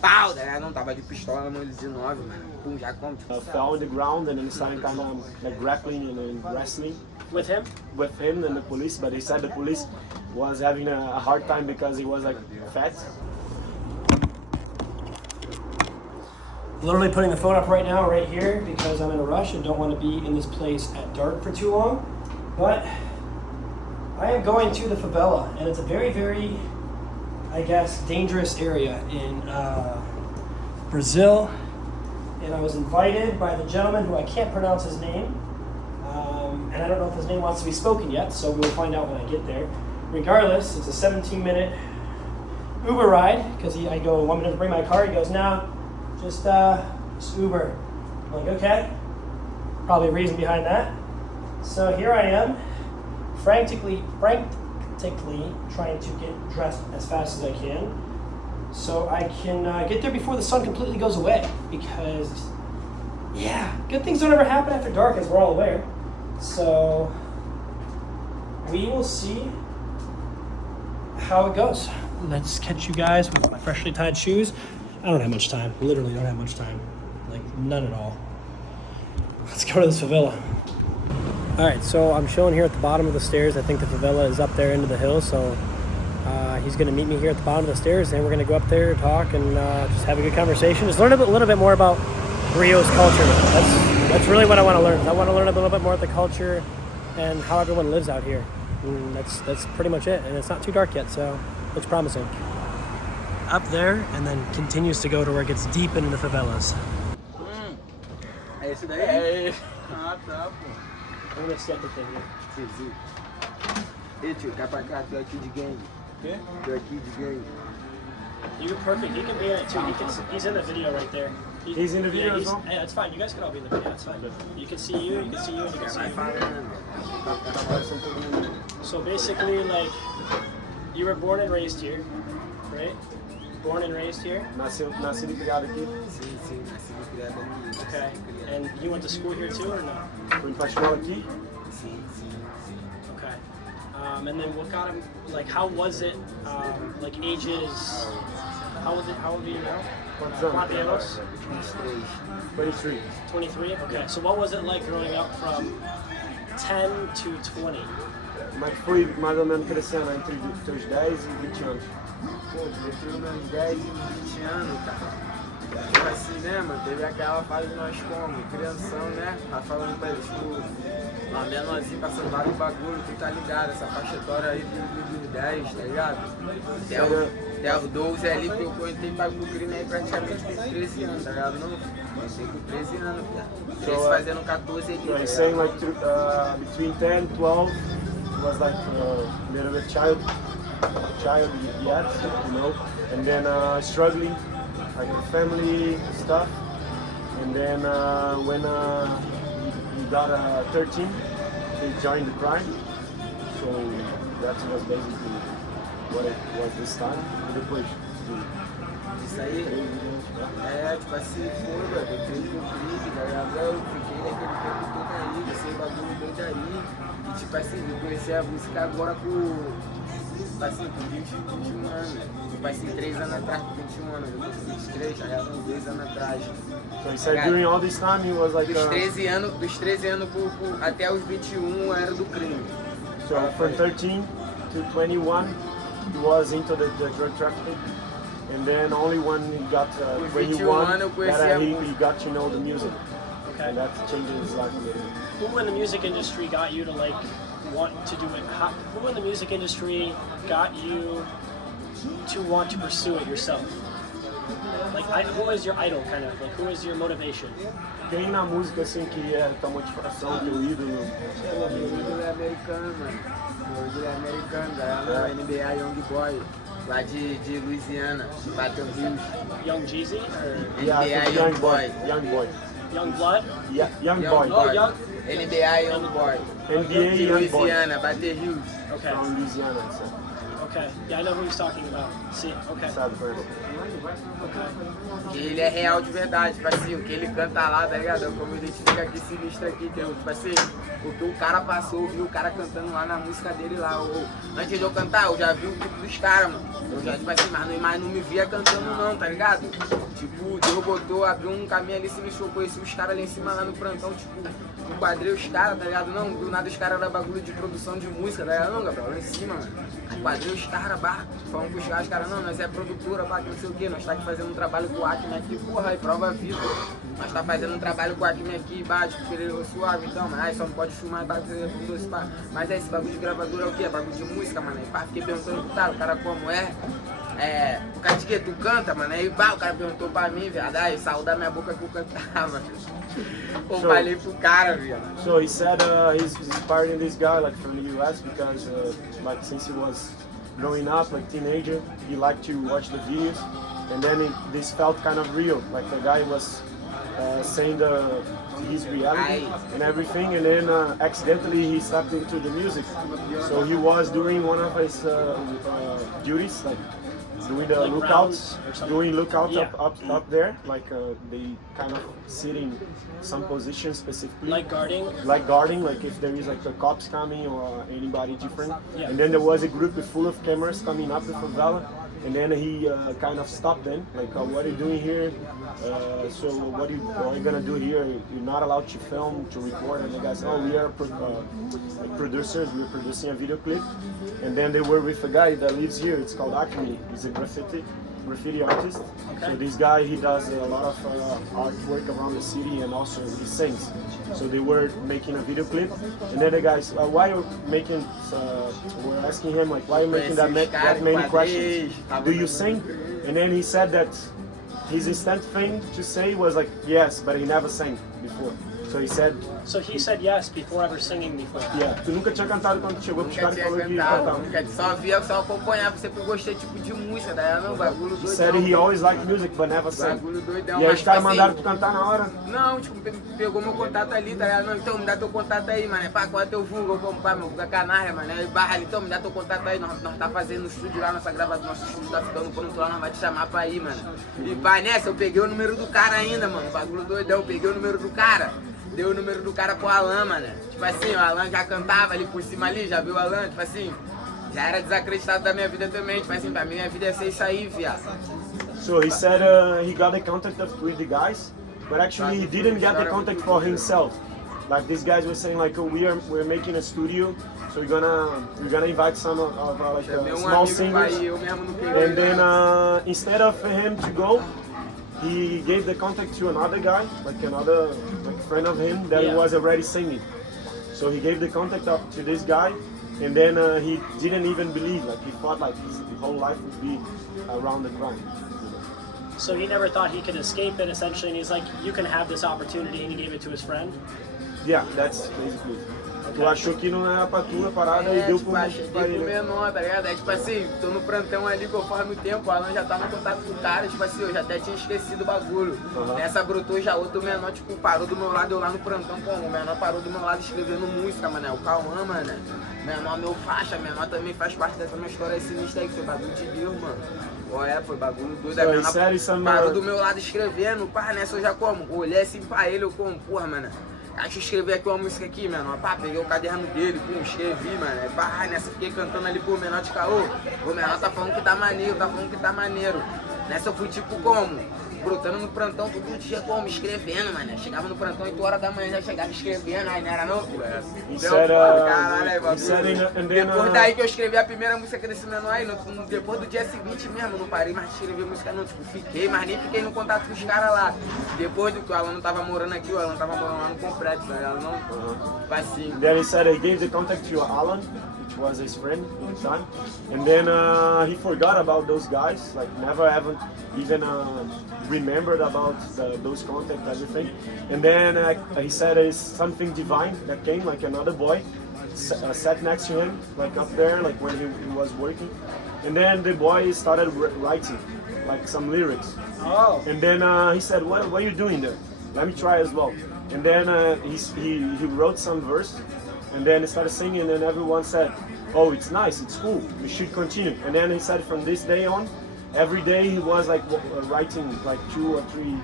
pau, não tava de pistola na mão de 19, mano. Pum, já como. Fell on the ground and then started kind of like grappling and then wrestling. With him? With him and the police, but they said the police was having a hard time because he was like fat. Literally putting the phone up right now, right here, because I'm in a rush and don't want to be in this place at dark for too long. But I am going to the favela, and it's a very, very, I guess, dangerous area in Brazil. And I was invited by the gentleman who I can't pronounce his name. And I don't know if his name wants to be spoken yet, so we will find out when I get there. Regardless, it's a 17-minute Uber ride, because I go, want me to bring my car? He goes, no, just Uber. I'm like, okay. Probably a reason behind that. So here I am, frantically trying to get dressed as fast as I can, so I can get there before the sun completely goes away, because, yeah, good things don't ever happen after dark, as we're all aware. So we will see how it goes. Let's catch you guys with my freshly tied shoes. I don't have much time. Literally don't have much time. Like, none at all. Let's go to this favela. All right, so I'm showing here at the bottom of the stairs. I think the favela is up there into the hill, so he's gonna meet me here at the bottom of the stairs, and we're gonna go up there, talk, and just have a good conversation. Just learn a little bit more about Rio's culture. That's really what I want to learn. I want to learn a little bit more of the culture and how everyone lives out here. And that's pretty much it. And it's not too dark yet, so looks promising. Up there, and then continues to go to where it gets deep into the favelas. É esse daí? É. Ah, tá, pô. I'm gonna set the thing here. Sim. Ei, tio, cá pra cá, tô aqui de gangue. Quê? Tô aqui de gangue. You're perfect. He can be in it too. He's in the video right there. He's in the video as well? Yeah, it's fine. You guys can all be in the video. It's fine. You can see you, and you can see you. So basically, like, you were born and raised here, right? Born and raised here? Nascido e criado aqui. Sim, nascido e criado aqui. Okay. And you went to school here too, or no? Fui pra escola aqui. Sim. Okay. And then what got him, like, how was it, like, ages, how old are you now? Quantos anos? 23. 23? Okay. So what was it like growing up from 10 to 20? Como é que foi mais ou menos crescendo entre os 10 e 20 anos? Pô, devia ter uns 10 e 20 anos, cara. Tipo assim, né, mano? Teve aquela fase de nós como, crianção, né? Tá falando pra eles, tipo, uma menorzinha passando vários bagulho, tu tá ligado? Essa faixa etária aí dos 10, tá ligado? Até os 12 ali, que eu entrei para o crime aí praticamente com 13 anos, tá ligado? Não, comecei com 13 anos, cara. 13 fazendo 14 ali. So he's saying like between 10 and 12 was like a little bit child yet, you know, and then struggling, like the family stuff, and then when he got 13, he joined the crime, so that was basically what it was this time, e depois isso aí, tipo assim, foi, mano, eu entrei no clipe, tá ligado? Eu fiquei naquele tempo todo aí, esse bagulho doido aí, e tipo assim, eu conheci a música agora tipo assim, com 21 anos, tipo assim, 3 anos atrás, com 21 anos, eu tô com 23, tá ligado? Uns 2 anos atrás. So he said during all this time he was like dos 13 anos até os 21 era do crime. So from 13 to 21 he was into the drug trafficking, and then only when he got 21 that he got to know the music. Okay. And that changed his life a little bit. Who in the music industry got you to, like, want to do it? Who in the music industry got you to want to pursue it yourself? Like, who is your idol, kind of? Like, who is your motivation? Quem na música assim que é tua motivação, teu ídolo? Meu ídolo é americano, mano. Meu ídolo é americano, da NBA Young Boy, lá de Louisiana, Baton Rouge. Young Jeezy? NBA Young Boy. Young Blood? Yeah, Young Boy. Oh, Young. NBA Young Boy. NBA de Young Boy. Louisiana, Baton Rouge. Okay. From Louisiana, so. Okay. Yeah, I know who he's talking about. See, okay. Sad person. Que ele é real de verdade, tipo assim, o que ele canta lá, tá ligado? Como identifica aqui sinistro aqui, que eu, tipo assim, o que o cara passou, eu vi o cara cantando lá na música dele lá. Antes de eu cantar, eu já vi o clipe dos caras, mano. Eu já, tipo assim, mas não me via cantando não, tá ligado? Tipo, Deus botou, abriu um caminho ali sinistro, eu conheci os caras ali em cima lá no plantão, tipo, enquadrei os caras, tá ligado? Não, do nada os caras eram bagulho de produção de música, tá ligado? Não, Gabriel, lá em cima, mano. Enquadrei os caras, falando com os caras, não, nós é produtora, que não sei o que, nós tá aqui fazendo um trabalho com o Acme aqui, porra, e prova viva. Nós tá fazendo um trabalho com o Acme aqui, tipo, ele suave, então, mas só não pode filmar, tá, mas é esse bagulho de gravadora é o que? É bagulho de música, mano. E pá, fiquei perguntando pro cara, o cara como é? O cara de que? Tu canta, mano? Aí pá, o cara perguntou pra mim, viado, aí saiu da minha boca que eu cantava. Eu falei pro cara, viado. So he said he's inspiring this guy like from the US because like since he was growing up, like teenager, he liked to watch the videos, and then this felt kind of real, like the guy was saying his reality and everything, and then accidentally he stepped into the music. So he was doing one of his duties, like doing the lookouts, up there, like they kind of sit in some position specifically. Like guarding? Like guarding, like if there is like the cops coming or anybody different. Yeah. And then there was a group full of cameras coming up the favela. And then he kind of stopped them, like, what are you doing here? So what are you gonna do here? You're not allowed to film, to record. And the guys, oh, we are producers, we're producing a video clip. And then they were with a guy that lives here, it's called Acme. He's a graffiti artist. Okay. So this guy, he does a lot of artwork around the city, and also he sings. So they were making a video clip, and then the guys, why you making? We're asking him like, why are you making that many questions? Do you sing? And then he said that his instant thing to say was like, yes, but he never sang before. So he said. So he said yes before ever singing before. Yeah. Tu nunca tinha cantado quando chegou pros caras e falou que ia cantar. Nunca, só acompanhava, sempre gostei tipo de música, daí não, bagulho doidão. He said he always liked music, but never sang. Bagulho doidão. E aí os caras mandaram tu cantar na hora? Não, tipo, pegou meu contato ali, tá? Não, então me dá teu contato aí, mano. Pá, qual é teu vulgo? Eu como, pá, meu vulgo é canarra, mano. Aí barra ali, então me dá teu contato aí. Nós tá fazendo no estúdio lá, nossa gravadora, nosso estúdio tá ficando pronto lá, nós vai te chamar pra ir, mano. E pá, nessa eu peguei o número do cara ainda, mano. Bagulho doidão, eu peguei o número do cara. Deu o número do cara pro Alan, mano. Tipo assim, o Alan já cantava ali por cima ali, já viu o Alan? Tipo assim, já era desacreditado da minha vida também. Tipo assim, pra mim a vida é ser isso aí, viado. So he said he got the contact with the guys, but actually he didn't get the contact for himself. Like these guys were saying, like, oh, we're making a studio, so we're gonna invite some of like small singers. And then instead of him to go, he gave the contact to another guy, like another friend of him that was already singing. So he gave the contact up to this guy, and then he didn't even believe, like he thought like his whole life would be around the crime. So he never thought he could escape it essentially, and he's like, you can have this opportunity, and he gave it to his friend? Yeah, that's basically it. Tu achou que não era pra tu a parada e deu pro menor, tá ligado? É tipo assim, tô no plantão ali conforme o tempo, o Alan já tava em contato com o cara, tipo assim, eu já até tinha esquecido o bagulho. Nessa brotou já outro menor, tipo, parou do meu lado, eu lá no plantão, como? O menor parou do meu lado escrevendo música, mano, o Cauã, mano. Menor meu faixa, menor também faz parte dessa minha história sinistra aí, que foi bagulho de Deus, mano. Olha, foi bagulho doido, a menor parou do meu lado escrevendo, pá, nessa eu já como? Olhei assim pra ele, eu como, porra, mano. Deixa eu escrever aqui uma música aqui, mano. Pá, peguei o caderno dele, pum, escrevi, mano. Pá, nessa fiquei cantando ali pro menor de caô. O menor tá falando que tá maneiro, Nessa eu fui tipo como? Brotando no plantão todo dia como? Escrevendo, mano. Chegava no plantão 8 horas da manhã, já chegava escrevendo, aí não era não, pô. Caralho, aí, bagulho. Depois daí que eu escrevi a primeira música desse menor aí, depois do dia seguinte mesmo, não parei mais de escrever música não, tipo, fiquei, mas nem fiquei no contato com os caras lá. Depois do que o Alan não tava morando aqui, o Alan tava morando lá no complexo, né? Ela não, tipo assim. Then he said he gave the contact to Alan, which was his friend at the time, and then he forgot about those guys, like never even remembered about those contacts, everything. And then he said it's something divine that came, like another boy sat next to him, like up there, like when he was working. And then the boy started writing, like some lyrics. Oh. And then he said, what are you doing there? Let me try as well. And then he wrote some verse, and then he started singing, and everyone said, oh, it's nice, it's cool, we should continue. And then he said from this day on, every day he was like writing like 2 or 3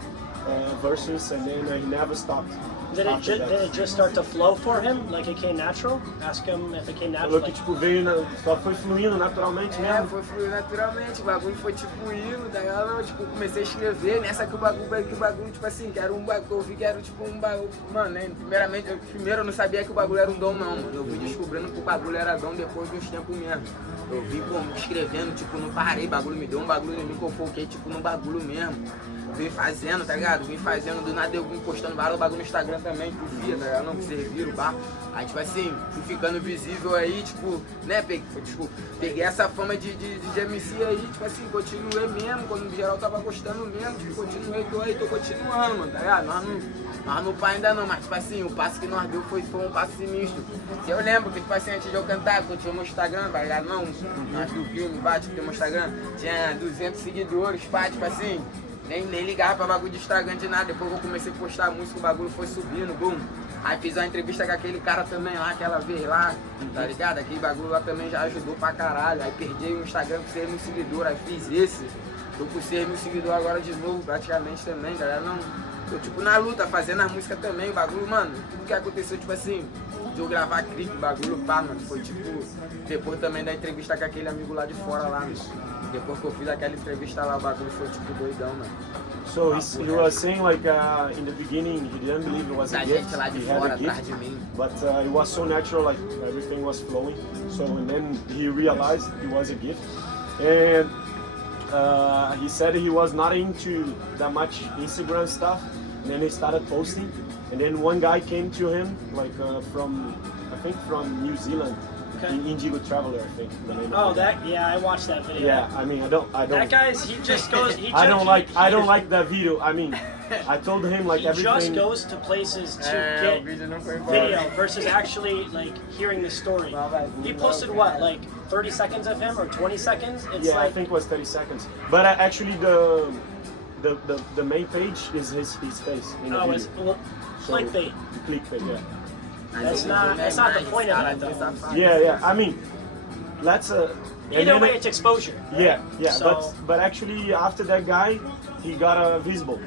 verses, and then he never stopped. Did it just start to flow for him? Like it came natural? Ask him if it came natural. Falou que tipo veio, só foi fluindo naturalmente mesmo. Foi fluindo naturalmente, o bagulho foi tipo indo, tá ligado? Tipo, comecei a escrever, nessa que o bagulho, tipo assim, que era um bagulho, eu vi que era tipo um bagulho, mano, né? Primeiro eu não sabia que o bagulho era um dom não, mano. Eu fui descobrindo que o bagulho era dom depois de uns tempos mesmo. Eu vi, pô, escrevendo, tipo, não parei, bagulho me deu um bagulho em mim que eu foquei, tipo, no bagulho mesmo. Vim fazendo, tá ligado? Vim fazendo, do nada eu vim postando vários bagulho no Instagram também, tu via, tá ligado? Não, vocês viram, pá. Aí, tipo assim, fui ficando visível aí, tipo, né, peguei essa fama de MC aí, tipo assim, continuei mesmo, quando o geral tava gostando mesmo, tipo, continuei, tô continuando, mano, tá ligado? Nós não pá ainda não, mas, tipo assim, o passo que nós deu foi um passo sinistro. Eu lembro que, tipo assim, antes de eu cantar, quando tinha o meu Instagram, tá ligado? Não, nós do filme, pá, tipo, tem o meu Instagram, tinha 200 seguidores, pá, tipo assim, nem ligava pra bagulho de Instagram de nada. Depois que eu comecei a postar música, o bagulho foi subindo, boom. Aí fiz uma entrevista com aquele cara também lá, aquela vez lá, tá ligado? Aquele bagulho lá também já ajudou pra caralho. Aí perdi o Instagram com 6 mil seguidores, aí fiz esse. Tô com 6 mil seguidores agora de novo, praticamente também, galera. Não, tô tipo na luta, fazendo as músicas também, o bagulho, mano. Tudo que aconteceu, tipo assim, de eu gravar clipe, bagulho, pá, mano. Foi tipo, depois também da entrevista com aquele amigo lá de fora lá, mano. Depois que eu fiz aquela entrevista lá, o bagulho foi tipo doidão, mano. So he was saying like in the beginning he didn't believe it was a gift. Gente lá de He had fora, a atrás gift, de mim. but it was so natural, like everything was flowing. So and then he realized it was a gift, and he said he was not into that much Instagram stuff. And then he started posting, and then one guy came to him like from New Zealand. Okay. The Indigo Traveler, I think. The name Oh, of it. yeah, I watched that video. Yeah, I mean, I don't. That guy's, he just goes, I don't like that video. I mean, I told him like he everything. just goes to places to o get vídeo não foi video versus actually like hearing the story. He posted what, like 30 seconds of him or 20 seconds? It's Yeah, like, I think it was 30 seconds. But actually, the main page is his face in the oh, video. it's clickbait. Clickbait, yeah. That's not the point of it though. Yeah. I mean, let's. Either way, it's exposure. Yeah. So- But actually, after that guy, he got visible.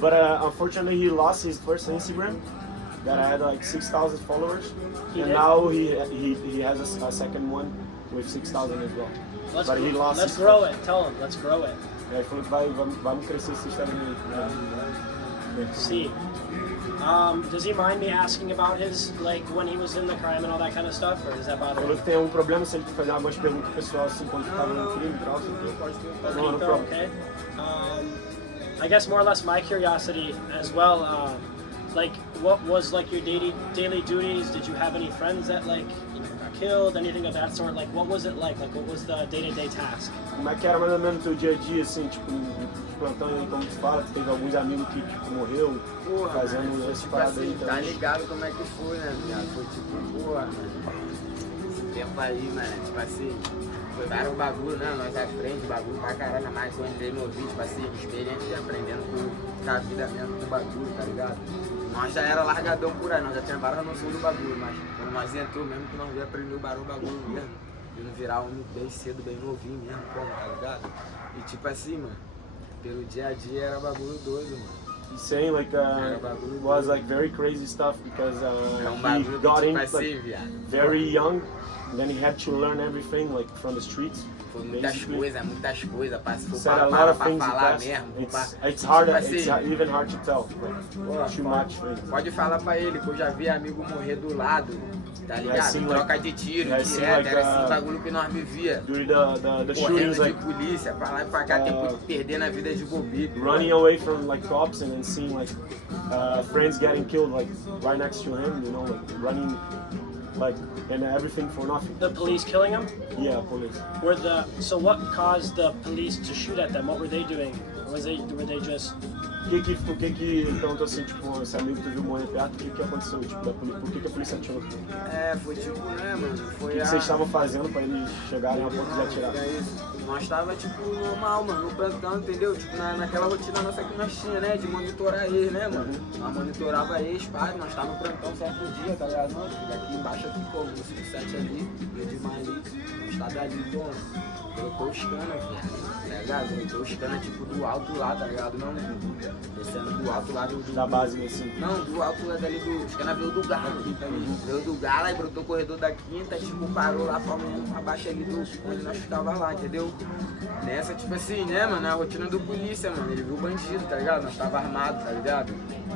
But unfortunately, he lost his first Instagram that had like 6,000 followers, He and did? now he has a second one with 6,000 as well. But he lost. Let's his grow first. it. Tell him, let's grow it. Ele falou que vamos crescer esse Instagram aí. See. Does he mind me asking about his, like, when he was in the crime and all that kind of stuff, or does that bother Falou him? que tem um problema se ele fazer algumas perguntas pessoais assim quando estava no crime e tal, assim, pode ter. Não, no problem. Okay. I guess more or less my curiosity as well. Like, what was like your daily duties? Did you have any friends that like got killed? Anything of that sort? Like, what was it like? Like, what was the day-to-day task? Como é que era mais ou menos o teu dia a dia, assim, tipo, de plantão aí, como tu fala, tu teve alguns amigos que, tipo, morreu Porra, fazendo mano, esse tipo parada aí assim, tá também. ligado como é que foi, né, viado? Foi tipo, porra, mano, esse tempo aí, mano, tipo assim, foi vários bagulho, né, nós aprendemos bagulho pra caralho, mas eu entrei no ouvido, tipo assim, experiência de aprendendo com a vida mesmo, com o bagulho, tá ligado? Nós já era largadão por aí, nós já tinha várias noções do bagulho, mas quando nós entrou mesmo que nós veio aprender o bagulho mesmo, vindo virar homem bem cedo, bem novinho mesmo, como, tá ligado? E tipo assim, mano, pelo dia a dia era bagulho doido, mano. He's saying like it was like very crazy stuff because É um he bagulho got que in tipo assim, like, viado. very young, and then he had to learn everything like from the streets. Foi muitas basically. coisas, pra se for Said a lot para of things he falar passed. mesmo. It's hard, Tipo it's assim, even hard to tell. Porra, Too much things. pode falar pra ele que eu já vi amigo morrer do lado, tá ligado? assim, Troca like- de tiro, é assim, direto, like, era esse bagulho que nós vivia. During the shootings, Correndo de like polícia, pra lá e pra cá, tempo de perder na vida de bobico. running away from like cops and then seeing like friends getting killed like right next to him, you know, like running like and everything for nothing. The police killing him? Yeah, police. So what caused the police to shoot at them? What were they doing? Were they just? O que perguntou assim, tipo, esse amigo tu viu morrer perto, o que aconteceu, tipo, da polícia, por que a polícia atirou? É, foi tipo, né, mano? O Foi que vocês estavam fazendo pra eles chegarem ao ponto de atirar? É isso. Nós tava tipo normal, mano, no plantão, entendeu? Tipo, naquela rotina nossa que nós tinha, né? De monitorar eles, né, mano? Nós monitorava eles, pai, nós tava no plantão certo dia, tá ligado? Não, fica aqui embaixo aqui, pô, no 57 ali, meio de mais ali, nós tava ali, pô. Brotou os canas, viado, tá ligado? Brotou os canas tipo do alto lá, tá ligado? Não, descendo do alto lá do... Da base, assim. Não, do alto lá dali do... Os canas veio do Galo, tá ligado? Veio do Galo, aí brotou o corredor da quinta, tipo, parou lá pra baixo ali do... onde nós ficava lá, entendeu? Nessa, tipo assim, né, mano, a rotina do polícia, mano, ele viu o bandido, tá ligado? Nós tava armado, tá ligado?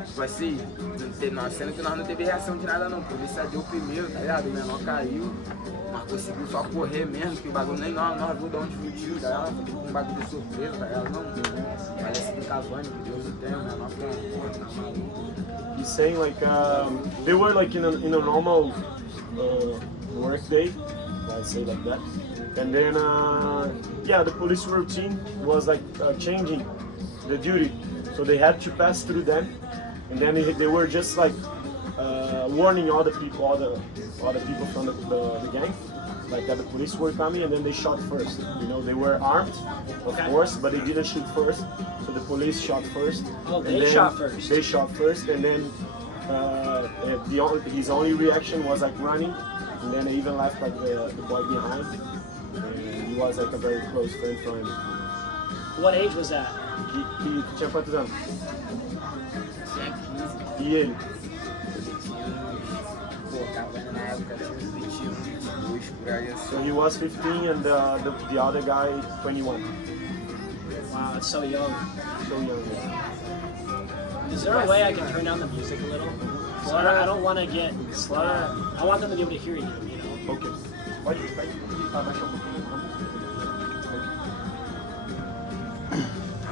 Tipo assim, sendo que nós não teve reação de nada não, a polícia deu primeiro, tá ligado? O menor caiu, nós conseguimos só correr mesmo, que o bagulho nem nós viu de onde fugiu, tá ligado? Foi um bagulho de surpresa, tá ligado? Não, parece do Cavani, que Deus o tenha, o menor foi um porra, tá maluco. He's saying like they were like in a normal work day, let's say like that, and then yeah, the police routine was like changing the duty, so they had to pass through them, and then they were just like warning all the people from the gang, like that the police were coming, and then they shot first. You know, they were armed, of course, but they didn't shoot first. So the police shot first. Oh, they shot first. They shot first, and then his only reaction was like running, and then he even left like the boy behind. And he was like a very close friend for him. What age was that? He tinha quantos anos? Tinha 15. E ele? Pô, Cavani na época tinha uns 21, 22, por aí assim. So he was 15 and the other guy 21. Wow, it's so young. So young. Yeah. Is there a way I can turn down the music a little? So I don't want to get slow. I want them to be able to hear you, you know? Okay. Pode abaixar um pouquinho.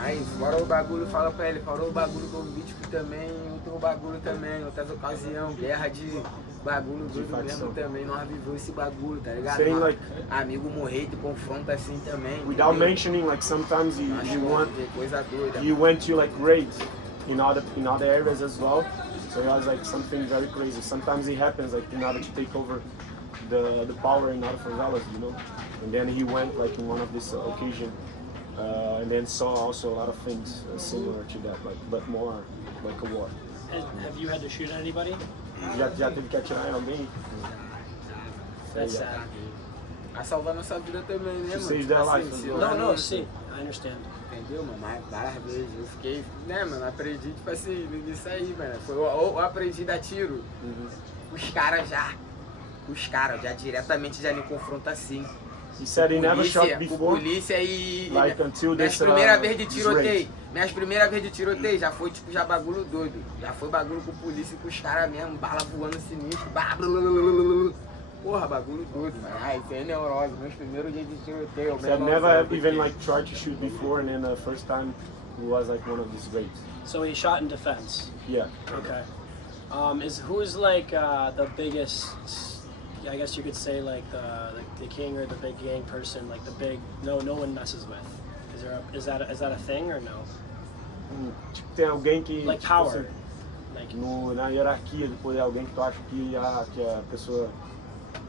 Aí, fora o bagulho, fala pra ele, fora o bagulho com o Vítico também, outro bagulho também, outras ocasiões, guerra de bagulho doido mesmo também, nós vivemos esse bagulho, tá ligado? Saying like, amigo morrer de confronto assim também. without entendeu? mentioning like sometimes you Coisa doida. went to like raid in other areas as well. So it was like something very crazy. Sometimes it happens like in order to take over the power in other favelas, you know. And then he went like in one of this occasion. And then saw also a lot of things similar to that, like but more like a war. Have you had to shoot at anybody? Já teve que atirar em alguém? That's Yeah. sad. A salvar nossa vida também, né, mano? save Tipo their assim, life, se né? lá No, see, I understand. Entendeu, mano? Mas várias vezes eu fiquei, né, mano? Aprendi, tipo assim, nisso aí, mano. Foi, eu aprendi dar tiro. Os caras já diretamente já me confrontam assim. He said he never shot Com before. polícia e. Like until Minhas this. primeiras vezes de this tiroteio. raid. Minhas primeiras vezes de tiroteio já foi tipo já bagulho doido. Já foi bagulho com polícia e com os caras mesmo, bala voando sinistro. Porra, bagulho doido, mano. Ai, isso é neurose. Meus primeiros dias de tiroteio. He said never even like tried to shoot before, and then the first time was like one of these raids. So he shot in defense. Yeah. Okay. Who's like the biggest? I guess you could say like the king or the big gang person, like the big no one messes with. Is that a thing or no? Tipo, tem alguém que Like tipo, power. assim, Like na hierarquia de poder, alguém que tu acha que a pessoa,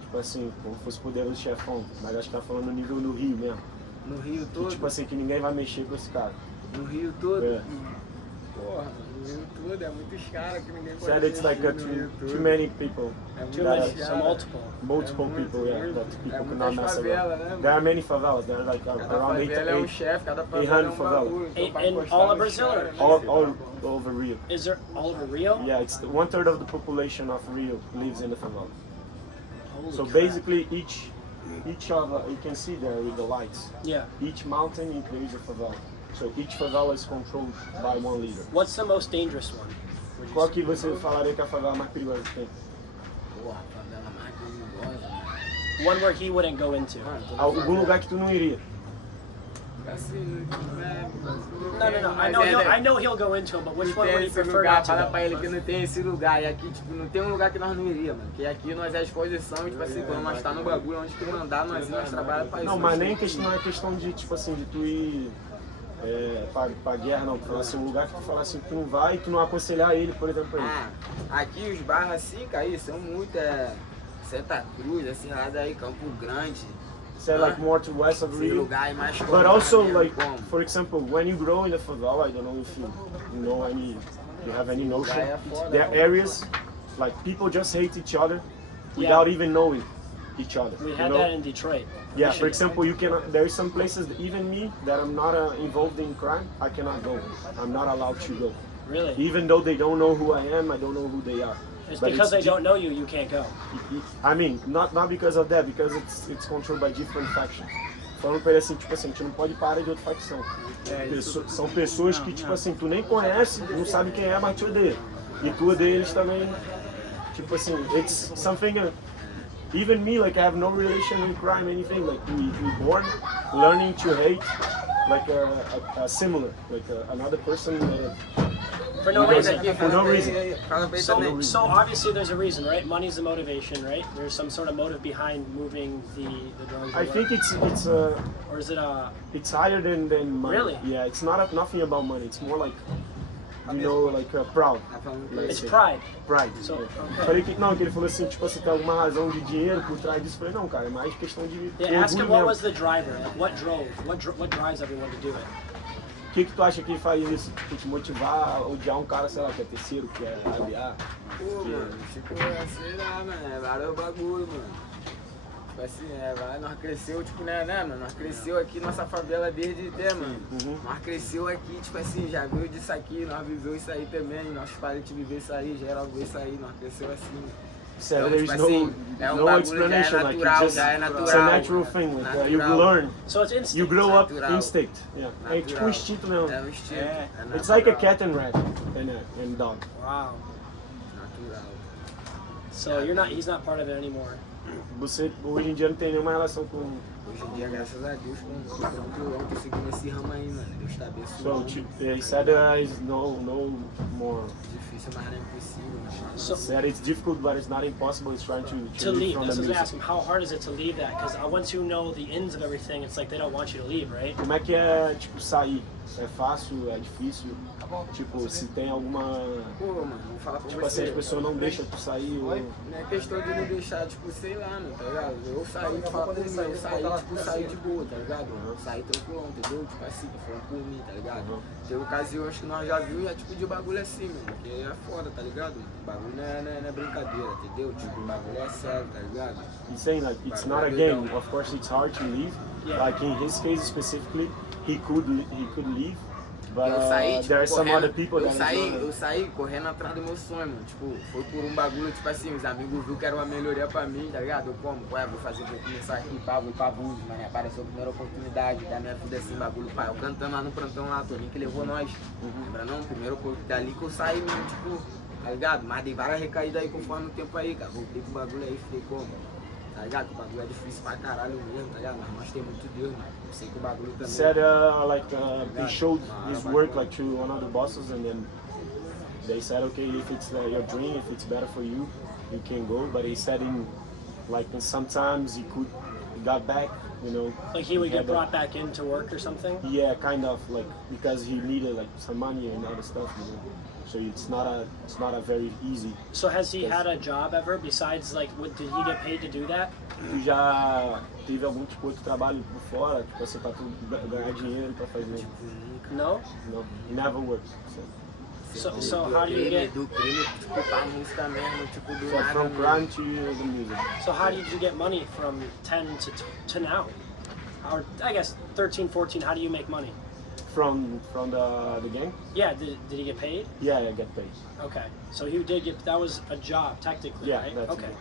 tipo assim, como fosse poderoso chefão, mas acho que tá falando no nível no Rio mesmo. No Rio Que, todo? tipo assim, que ninguém vai mexer com esse cara. No Rio todo? É. Porra, no Rio todo é muitos caras que ninguém pode Said it's like mexer no Rio too todo. many people. É muito too That many, are- so multiple. Multiple É muito, people, yeah, muito. that people É cannot muitas mess favelas, around. né, mano? There are many favelas. There are like Cada around favela é um 8 chefe, cada favela é um 800 favelas. bagulho. Então, pra In encostar all no of Brazil chão, or- né, all filho? over Rio. Is there all over Rio? Yeah, it's 1/3 of the population of Rio lives in the favela. Holy So crap. basically, each of you can see there with the lights. Yeah. Each mountain there is a favela. So each favela is controlled by one leader. What's the most dangerous one? Would you Qual say? que você falaria que é a favela mais perigosa que tem? Porra, favela mais perigosa, mano. One where he wouldn't go into. Mano, toda Algum favela- lugar que tu não iria? Assim, né, No. mas I know he'll go into it, but which não one tem would he esse prefer lugar, not to fala go? pra ele que não tem esse lugar. E aqui, tipo, não tem um lugar que nós não iria, mano. Porque aqui nós é a exposição, e, tipo assim, quando nós tá no bagulho, onde tu mandar, nós trabalhamos pra isso. Não, mas nem não é questão de, tipo assim, de tu ir pra guerra, não. Tu falar assim, um lugar que tu falar assim, tu não vai e tu não aconselhar ele, por exemplo, pra ele. Ah, aqui os bairros assim, cara, são muito, Santa Cruz, assim, lá daí, Campo Grande. Say like more to west of Esse Rio. lugar aí mais But also, mesmo, like, como? for example, when you grow in the favela, I don't know if you know you have any notion. Lugar é foda, There are né? areas, like, people just hate each other without even knowing. each other. We you had know? that in Detroit. Yeah, for Michigan. example, you can. There is some places, even me, that I'm not involved in crime, I cannot go. I'm not allowed to go. Really? Even though they don't know who I am, I don't know who they are. It's But because they di- don't know you can't go. I mean, not because of that, because it's controlled by different factions. Falando pra ele assim, tipo assim, a gente não pode parar de outra facção. São pessoas que, tipo assim, tu nem conhece, não sabe quem é, mas te odeia. E tu odeia eles também. Tipo assim, it's something. Even me, like I have no relation with crime, anything. Like we born learning to hate, like a similar, like another person. For no reason. For no reason. So obviously there's a reason, right? Money's the motivation, right? There's some sort of motive behind moving the drugs. I think it's or is it it's higher than money. Really? Yeah, it's not nothing about money. It's more like, you know, like proud. it's pride. Pride. So, yeah. okay. Falei que não, que ele falou assim, tipo assim, tem alguma razão de dinheiro por trás disso. Falei, não, cara, é mais questão de Yeah, ask him orgulho what mesmo. was the driver, like what drove, what drives everyone to do it. O que tu acha que faria isso? Tipo, te motivar a odiar um cara, sei lá, que é terceiro, que é aliar? Pô, mano, tipo, sei lá, mano, é vários bagulho, mano. Tipo assim, nós cresceu, tipo, né, mano, nós cresceu aqui nossa favela desde, mano, nós cresceu aqui, tipo assim, já viu disso aqui, nós viveu isso aí também, nossos parentes viveu isso aí, geral viu isso aí, nós cresceu assim. So Então, there's tipo assim, no bagulho explanation, já é natural, like já é it's a natural. natural thing, like you Natural. learn, So it's instinct. you grow up Natural. instinct. Yeah. É tipo um instinto mesmo. É um instinto. É. It's like a cat and rat and dog. Wow. Natural. So he's not part of it anymore. Você hoje em dia não tem nenhuma relação com. Hoje em dia, graças a Deus, eu consegui nesse ramo aí, mano. Deus tá So abençoando. he said is no more. Difícil, mas não é impossível, mano. So Said it's difficult, but it's not impossible. It's trying to to leave, from that's the what I was music. asking. How hard is it to leave that? Because once you know the ins of everything, it's like they don't want you to leave, right? Como é que é, tipo, sair? É fácil? É difícil? Tipo, se tem alguma. Pô, mano, vou falar pra Tipo assim, as você. pessoas não deixam tu sair ou. Não é questão de não deixar, tipo, sei lá, mano, tá ligado? Eu saí, falar por mim, eu saí, tipo, saí de boa, tá ligado? Saí tranquilão, entendeu? Tipo assim, tô falando por mim, tá ligado? Teve ocasiões que nós já viu, já tipo de bagulho assim, mano, porque é foda, tá ligado? O bagulho não é brincadeira, entendeu? Tipo, o bagulho é sério, tá ligado? He's saying like it's not a game. Of course, it's hard to leave. Yeah. Like in his case specifically, he could leave, but Eu saí, tipo, there are some correndo, other people that eu saí correndo atrás do meu sonho, mano. Tipo, foi por um bagulho, tipo assim, os amigos viram que era uma melhoria pra mim, tá ligado? Eu como, ué, vou começar aqui, pá, vou pra Búzios, mano. Apareceu a primeira oportunidade da minha vida assim, bagulho, pá. Eu cantando lá no plantão lá, Toninho que levou nós. Lembra não? Primeiro dali que eu saí mesmo, tipo, tá ligado? Mas dei várias recaídas aí conforme o tempo aí, cara. Voltei pro bagulho aí, falei, como? Tá ligado? O bagulho é difícil pra caralho mesmo, tá ligado? Mas nós temos muito Deus, mano. Eu sei que o bagulho também. said he showed his work like to one of the bosses, and then they said, okay, if it's your dream, if it's better for you, you can go. But he said sometimes he got back, you know. Like he would get had brought back into work or something? Yeah, kind of like because he needed like some money and other stuff, you know. So it's not a very easy. So has he had a job ever besides like did he get paid to do that? Tu já teve algum tipo outro trabalho por fora, tipo assim, pra tu ganhar dinheiro pra fazer? No? No, never worked. So how do you get Do crime, tipo, pra música mesmo, tipo, do So nada from mesmo. crime to the music. so how did you get money from 10 to now? Or I guess 13, 14, how do you make money? From the game? Yeah, did he get paid? Yeah, I get paid. Okay. So he did get that was a job technically, Yeah, right? that's Okay. it.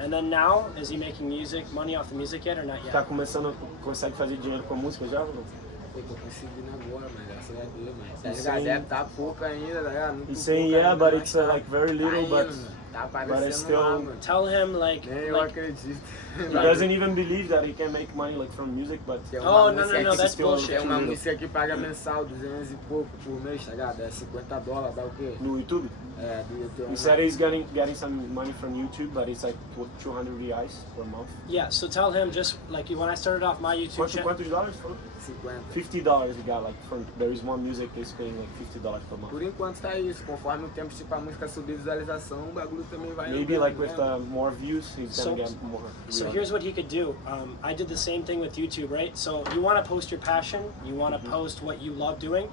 And then now is he making money off the music yet or not yet? Tá começando, consegue fazer dinheiro com a música já? Ou não? Eu tô conseguindo agora, mas graças a Deus, mas tá He's ligado? saying- Deve tá pouco ainda, tá ligado? Muito He's pouco saying yeah, ainda, but mas it's tá- like very little, tá indo, but mano. Tá it's aparecendo still- lá, mano. Tell him like Nem eu acredito. he doesn't even believe that he can make money like from music, but Tem Oh, uma no, música no, que that's tem bullshit. uma música que paga mensal, 200 e pouco por mês, tá ligado? É $50, dá o quê? no YouTube. É, He said he's getting some money from YouTube, but it's like 200 reais per month. yeah, so tell him just like when I started off my YouTube channel. Quantos dólares? $50 he got, like from there is one music he's paying like $50 per month. Por enquanto tá isso, conforme o tempo, tipo, a música subir visualização, o bagulho também vai Maybe andando, like with né? more views, he's So- gonna get more. So here's what he could do. I did the same thing with YouTube, right? So you want to post your passion, you want to post what you love doing,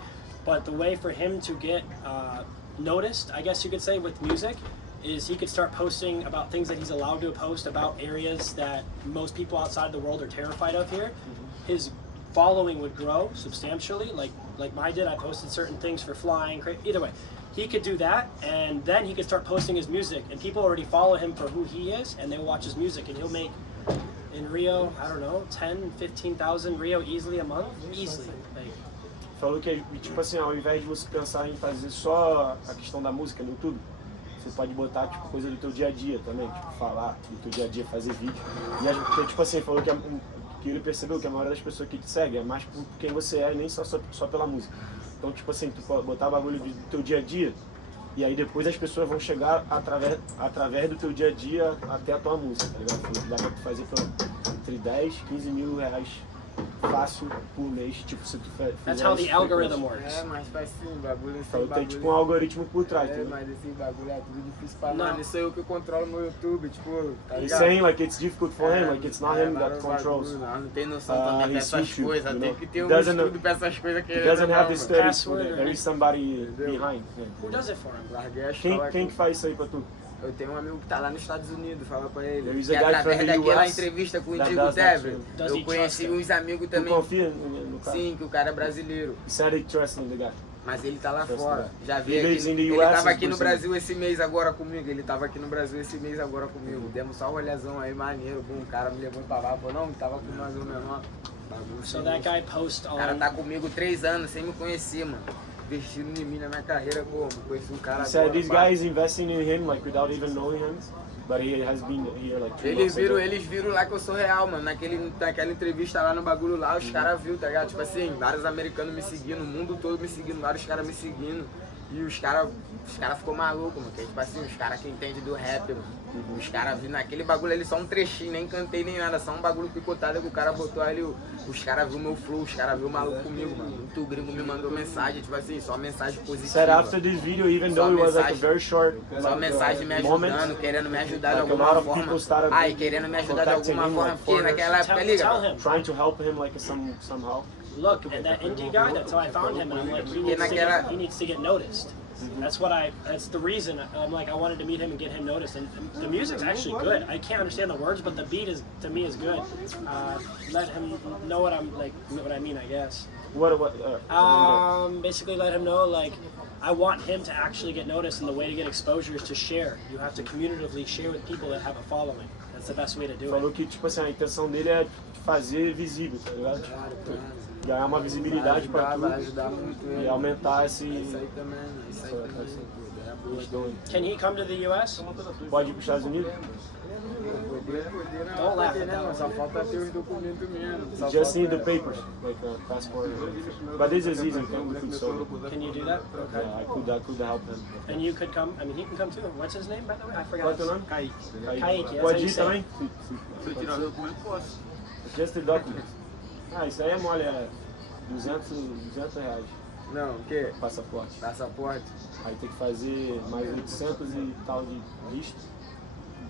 but the way for him to get noticed, I guess you could say, with music, is he could start posting about things that he's allowed to post about areas that most people outside the world are terrified of here. His following would grow substantially, like mine did. I posted certain things for flying. Either way, he could do that, and then he could start posting his music, and people already follow him for who he is, and they watch his music, and he'll make in Rio, I don't know, 10, 15,000 Rio easily a month, easily. Like, falou que, tipo assim, ao invés de você pensar em fazer só a questão da música no YouTube, você pode botar, tipo, coisa do teu dia a dia também, tipo, falar do teu dia a dia, fazer vídeo. E, tipo assim, falou que ele percebeu que a maioria das pessoas que te segue é mais por quem você é e nem só pela música. Então, tipo assim, tu botar bagulho do teu dia a dia, e aí depois as pessoas vão chegar através do teu dia a dia até a tua música, tá ligado? Falou que dá pra tu fazer entre 10 e 15 mil reais fácil por mês, tipo, se tu fizer. That's how the algorithm works. É, mas faz sim, bagulho assim. Falou que tem tipo um algoritmo por trás, É, tá mas esse bagulho é tudo difícil pra Não. mim. Isso é eu que controlo meu YouTube, tipo, tá He's ligado? saying like it's difficult for him, like it's not him that vários controls. bagulho, Não tem noção também his dessas YouTube, coisas, you tem know. que ter um Doesn't- estudo pra essas coisas que He doesn't have the studies for Password that. or There is somebody behind. Who does it for him? Larguei a escola. Quem que faz isso aí pra tu? Eu tenho um amigo que tá lá nos Estados Unidos, fala pra ele. There is Que a guy através from the daquela US entrevista com o that Indigo does that Tevre, too. Does eu he conheci trust him? uns amigos Tu também. confia no cara? Sim, que o cara é brasileiro. He said he trusts in the guy. Mas ele tá lá Trust fora. him. Já He veio lives aqui. in the Ele US, tava aqui no inclusive. Brasil esse mês agora comigo. Ele tava aqui no Brasil esse mês agora comigo. Demos só um olhazão aí, maneiro. Bom, o cara me levou pra lá. Falou, não, tava com nós o menor. Bagulho So sem that isso. guy posts O cara tá on. comigo 3 anos sem me conhecer, mano. Investindo em mim na minha carreira, como? Conheci um cara He said agora, this pá. guy is investing in him like without even knowing him, but he has been here like 2 months ago. Eles viram lá que eu sou real, mano. Naquela entrevista lá no bagulho lá, os caras viram, tá ligado? Tipo assim, vários americanos me seguindo, o mundo todo me seguindo, vários caras me seguindo. E os caras ficou malucos, mano. Que, tipo assim, os caras que entendem do rap, mano. Os caras viram naquele bagulho ali, só um trechinho, nem cantei nem nada, só um bagulho picotado que o cara botou ali. Os caras viram meu flow, os caras viram o maluco comigo, mano. Muito gringo me mandou mensagem, tipo assim, só mensagem He positiva. said after this video, even though it was like a very short Só mensagem me moment, ajudando, querendo me ajudar de like a alguma lot of forma. people started Ai, querendo me ajudar de contacting alguma him, forma, like, porque naquela época, liga. Tell him. trying to help him like somehow. Look, and that indie guy, that's how I found him, and I'm like, he needs to get noticed. That's the reason I'm like, I wanted to meet him and get him noticed. And the music's actually good. I can't understand the words, but the beat is, to me, is good. Let him know what I mean, I guess. Basically let him know, like, I want him to actually get noticed, and the way to get exposure is to share. You have to communicatively share with people that have a following. That's the best way to do Falou it. que tipo assim, a intenção dele é fazer visível, tá ligado? Ganhar uma visibilidade pra Vai tudo ajudar muito e ele. aumentar esse. Isso aí também, isso aí também. Eles dão- Can he come to the U.S.? Pode ir para os Estados Unidos? Poder não, Don't laugh poder, at né, that. mano? Só falta ter os documentos mesmo. Só Just falta- need the papers, like passport. But this is easy, we could solve it. Can you do that? Okay. Yeah, I could help him. And you could come. I mean, he can come too. What's his name, by the way? I Qual é forgot. teu nome? Kaique. Kaique, that's how Pode you ir say também? Se eu tirar o documento, posso. Just the documents. Ah, isso aí é mole, é 200 reais, Não, o quê? passaporte. Passaporte. Aí tem que fazer mais 800 e tal de visto.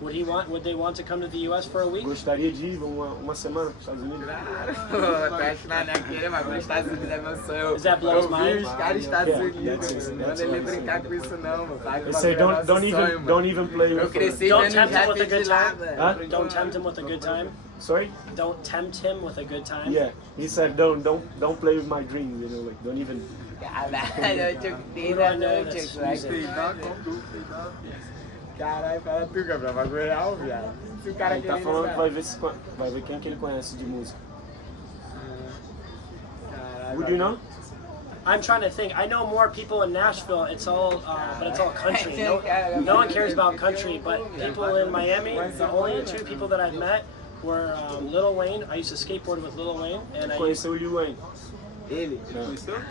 Would they want to come to the U.S. for a week? Gostaria de ir uma semana para os Estados Unidos. Claro, tu acha na naquele, mas os Estados Unidos é meu sonho. Is that blows Eu vi mind? os caras dos Estados Yeah, Unidos, that's mano. it, Manda ele that's brincar it. com isso não, mano. Tá? They say don't even play Eu with cresci Don't vendo tempt him rap with a de good lá, time. velho. Huh? Don't tempt him with a good time. Sorry? Don't tempt him with a good time. Yeah, he said don't play with my dreams, you know, like don't even. Caralho, eu tinha que ter What do I da know noite. that's like, music? Caralho, fala tu, Gabriel. Bagulho real, viado. Se o cara Ele tá querer falando entrar. que vai ver quem que ele conhece de música. Caralho, Would you know? I'm trying to think. I know more people in Nashville. It's all, but it's all country. No one cares about country. But people in Miami, the only two people that I've met were Lil Wayne. I used to skateboard with Lil Wayne, and Conheceu o Lil Wayne. Ele?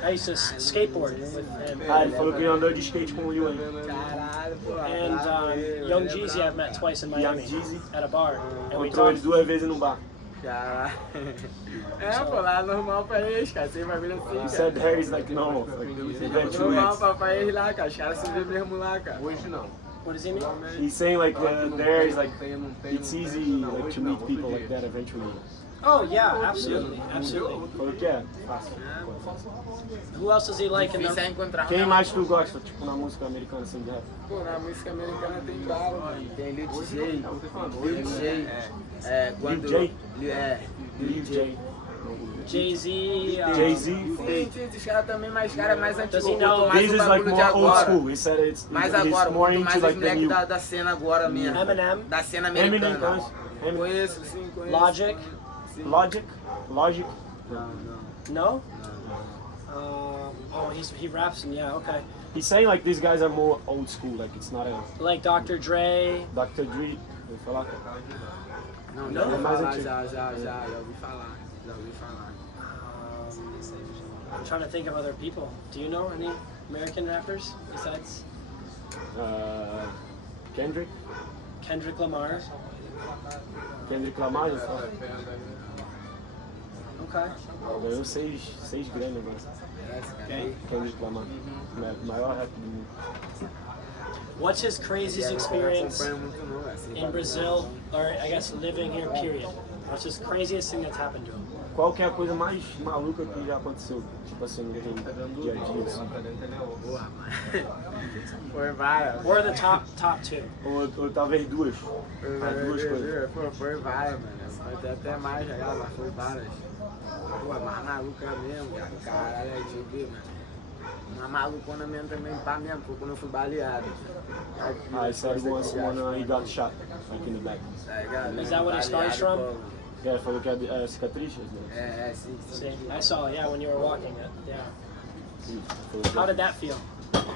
I used to skateboard with him. Ah, ele falou que andou de skate com o Lil Wayne. Caralho, pô. And Young Jeezy I've met twice in Miami Young Jeezy? at a bar, and we Encontrou ele talked. 2 vezes num bar. Caralho. É, pô, lá é normal pra eles, cara. Sem bagulho assim, He cara. said there is like normal, like eventually. Normal pra eles lá, cara. Os caras se vê mesmo lá, cara. Hoje não. What does he mean? He's saying like there is like it's easy like to meet people like that eventually. Oh yeah, absolutely. Falou que é fácil. Who else does he like in Difícil é the... encontrar. Quem mais tu gosta, tipo, na música americana, assim, de rap? Pô, na música americana tem bala, mano. Tem Lil J, quando... Lil J? Lil J. Jay-Z. Jay-Z. Tem os caras também, mais cara mais antigo. Does he know- Mais This o is like bagulho de more old agora. school. He said it's Mais he's agora, more muito into mais os like the moleques new. da cena agora mesmo. Eminem. Da cena Eminem, americana. Eminem. Conheço, sim, conheço. Logic. Logic. Não. No? Oh, he raps and yeah, okay. He's saying like these guys are more old school. Like it's not a Like Dr. Dre. Dr. Dre. Vou falar. Não, Não, já ouvi é mais falar, antigo. já ouvi falar. Já ouvi falar. I'm trying to think of other people. Do you know any American rappers besides Kendrick. Kendrick Lamar? Kendrick Lamar. Ele fala. Okay. Ganhou 6 Grammy agora. Kendrick Lamar. Maior rap do mundo. What's his craziest experience in Brazil, or I guess living here, period? What's his craziest thing that's happened to him? Qual que é a coisa mais maluca que já aconteceu? Tipo assim, no dia a dia. Assim. Porra, mano. Foi várias. Or the top two? Ou talvez duas. As duas coisas. Pô, foi várias, mano. Foi até mais já, mas foi várias. Pô, mais maluca mesmo, cara. Caralho, deixa eu ver, mano. Uma malucona mesmo também, pá mesmo, foi quando eu fui baleado. I said once when he got shot, like in the back. Is that what he starts from? Yeah, falou que é cicatriz. Sim. See, I saw, yeah, when you were walking it. Yeah. Falou que How did that feel?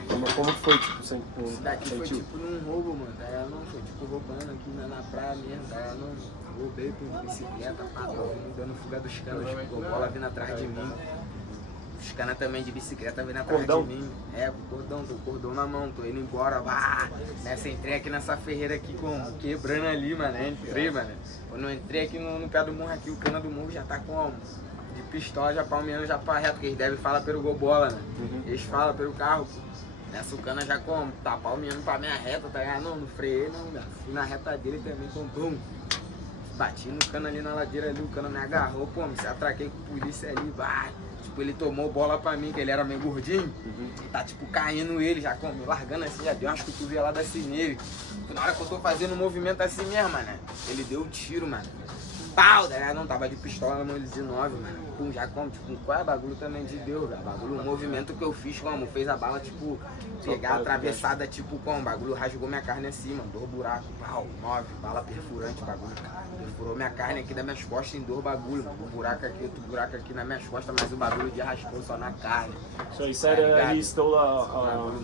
Como que foi, tipo, sem Isso daqui foi sentiu? tipo num roubo, mano, tá ligado? Não, foi tipo roubando aqui na praia mesmo, tá ligado? Não, roubei por bicicleta, pá, tô vindo dando fuga dos canos, tipo, bola vindo atrás de mim. Os caras também de bicicleta vindo atrás Cordão? de mim. Com o cordão na mão, tô indo embora, nessa entrei aqui nessa ferreira aqui, quebrando ali, mano, entrei, mano. Quando eu entrei aqui no pé do morro aqui, o cano do morro já tá como? De pistola, já palmeando, já pra reto, que eles devem falar pelo gobola, né? Eles falam pelo carro, pô. Nessa o cana já como? Tá palmeando pra minha reta, tá ligado? Não freiei não, velho. Fui na reta dele também, com bum. Bati no cano ali na ladeira ali, o cano me agarrou, pô, me atraquei com a polícia ali, Tipo, ele tomou bola pra mim, que ele era meio gordinho. E tá, tipo, caindo ele, já me largando assim, já deu umas cotoveladas assim nele. Na hora que eu tô fazendo um movimento assim mesmo, mano, ele deu um tiro, mano. Pau! Não, tava de pistola na mão de 19, mano. Pum, já tipo, qual é bagulho também de Deus, velho? Bagulho, um movimento que eu fiz, fez a bala, tipo, pegar atravessada, tipo, o bagulho rasgou minha carne assim, mano. 2 buracos, pau, 9, bala perfurante, bagulho. Perfurou minha carne aqui das minhas costas em 2 bagulhos, mano. Um buraco aqui, outro buraco aqui nas minhas costas, mas o bagulho de raspou só na carne. So he said he stole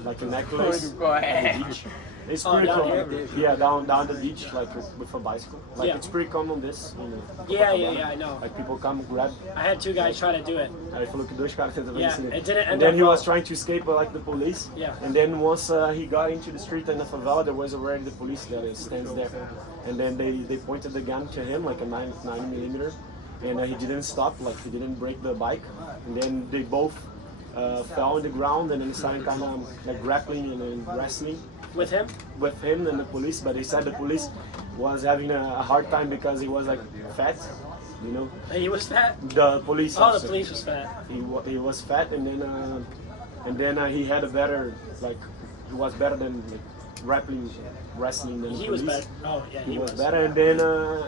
like a necklace. on the beach. It's pretty down common. here? Yeah, down the beach, like with a bicycle. Like Yeah. it's pretty common this. You know, Yeah, I know. Like people come grab. I had 2 guys try to do it. Aí falou que 2 caras tentaram Yeah, isso. it didn't end And then up he well. was trying to escape like the police. Yeah. And then once he got into the street in the favela, there was already the police that stands there. And then they pointed the gun to him, like a 9mm. And he didn't stop, like he didn't break the bike. And then they both fell on the ground and then started kind of like grappling and then wrestling With him? with him and the police. But they said the police was having a hard time because he was like fat, you know. He was fat? The police Oh, the officer. police was fat. He was fat and then he had a better, like he was better than like wrestling than He police. was better. Oh, yeah, He was better, and then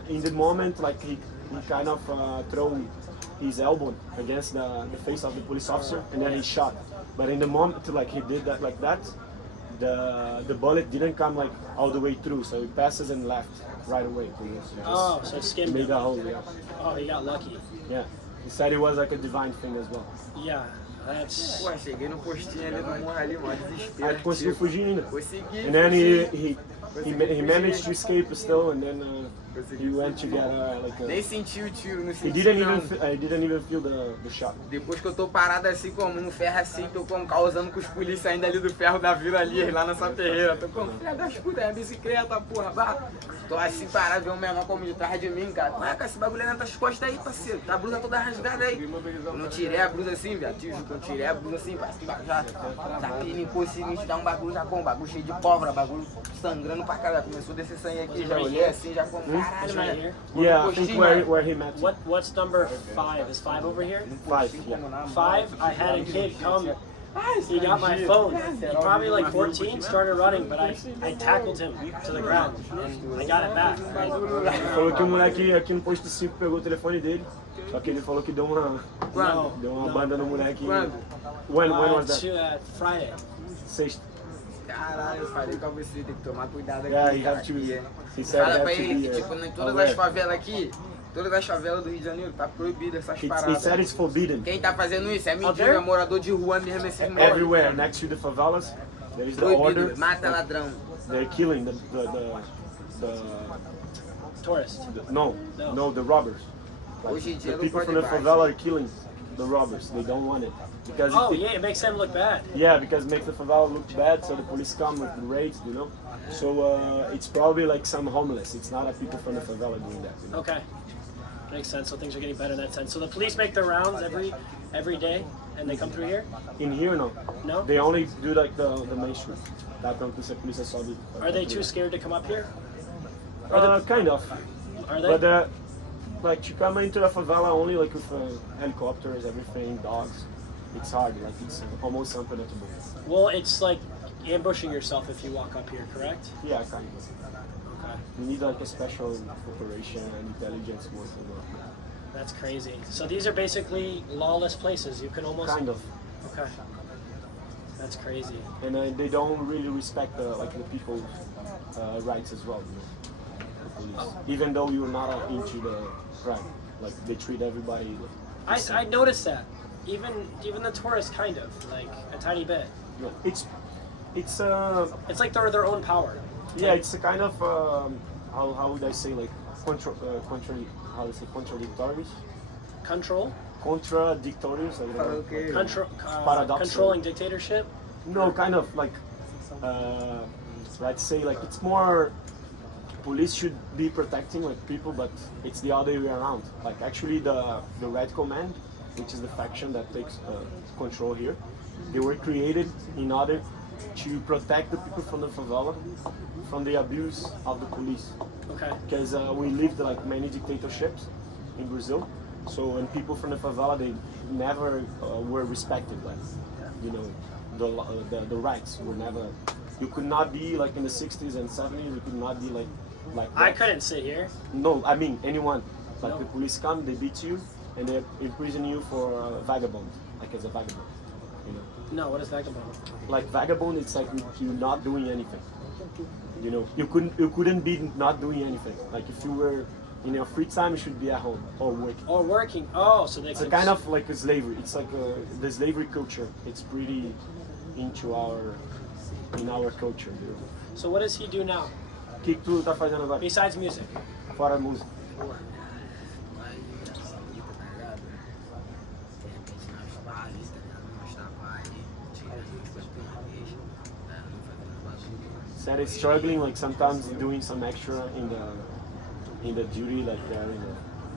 in the moment, like he kind of threw his elbow against the face of the police officer, and then he shot. But in the moment, like he did that like that, the bullet didn't come like all the way through, so it passes and left right away. Oh, so it skimmed Made him. a hole, yeah. Oh, he got lucky. Yeah. He said it was like a divine thing as well. Yeah, that's... Pô, cheguei no postinho ali do morro ali, mó desespero. Aí conseguiu fugir ainda. Consegui. And then he managed to escape still, and then he went to get like Nem a. senti o tiro, não He senti didn't não. even feel the shot. Depois que eu tô parado assim, como no ferro assim, tô como causando com os polícias ainda ali do ferro da vila ali, lá nessa ferreira. Tô como, filha das putas, é a bicicleta, porra, vá. Tô assim parado, vê um menor como de trás de mim, cara. Ué, com esse bagulho nas costas aí, parceiro. Tá a blusa toda rasgada aí. Eu não tirei a blusa assim, viado. Tio, eu tirei a blusa assim, parceiro. Já limpou o seguinte, dá um bagulho, já com um bagulho cheio de pólvora, bagulho sangrando treinando pra caralho. Começou a descer sangue aqui, já olhei assim, já como caralho, It's right mano. here. Yeah, I think where he met you. What's number 5? Is 5 over here? 5, yeah. 5, I had a kid come. He got my phone. He probably like 14, started running, but I tackled him to the ground and I got it back. Falou que o moleque aqui no posto 5 pegou o telefone dele, só que ele falou que deu uma banda no moleque. When was that? Friday. Sexta. Caralho, eu falei com você, tem que tomar cuidado aqui. Yeah, you have to. He said Fala you pra have to ele be, que, tipo, em todas aware. as favelas aqui, todas as favelas do Rio de Janeiro, tá proibido essas paradas. He said it's forbidden. Quem tá fazendo isso é mentira, é morador de rua mesmo, esses moradores. Everywhere next to the favelas, there is the order. Proibido, mata ladrão. They're killing the Tourist. no, the robbers. Hoje em dia The não people pode from the mais. favela are killing the robbers. They don't want it because It makes them look bad. because it makes the favela look bad. So the police come with the raids, you know. So it's probably like some homeless. It's not like people from the favela doing that. You know? Okay. Makes sense. So things are getting better in that sense. So the police make their rounds every day and they come through here? In here, no. No? They only do like the main street. That don't a police só do. Are they too scared to come up here? Kind of. Are they? But like to come into the favela only like with helicopters, everything, dogs. It's hard. Like it's almost impenetrable. Well, it's like ambushing yourself if you walk up here, correct? Yeah, kind of. Okay. You need like a special operation and intelligence work. That's crazy. So these are basically lawless places. You can almost... Kind of. Okay. That's crazy. And they don't really respect like the people's rights as well. You know? The police. Even though you're not into the crime, like they treat everybody. I noticed that. Even the tourists, kind of, like a tiny bit. Yeah. It's It's like they're their own power. yeah, it's a kind of how would I say like contradictories. Control? Contradictories. I don't know. Falou que Paradoxical. Controlling dictatorship? No, kind of like let's say like it's more police should be protecting like people, but it's the other way around. Like actually the Red Command, which is the faction that takes control here, they were created in order to protect the people from the favela from the abuse of the police. Okay. Because we lived like many dictatorships in Brazil, so when people from the favela they never were respected, like you know the rights were never. You could not be like in the 60s and 70s. You could not be like that. I couldn't sit here. No, I mean anyone. Like No. the police come, they beat you, and they imprison you for vagabond, like as a vagabond. You know, No, what is vagabond? like vagabond, it's like you're not doing anything. You know, you couldn't be not doing anything. Like if you were in your free time, you should be at home or working. Or working. Oh, so they It's a could... kind of like a slavery. It's like the slavery culture. It's pretty into in our culture. You know. So what does he do now? O que tu tá fazendo agora? Besides music? Fora a música. Said it's struggling, like sometimes doing some extra in the duty, like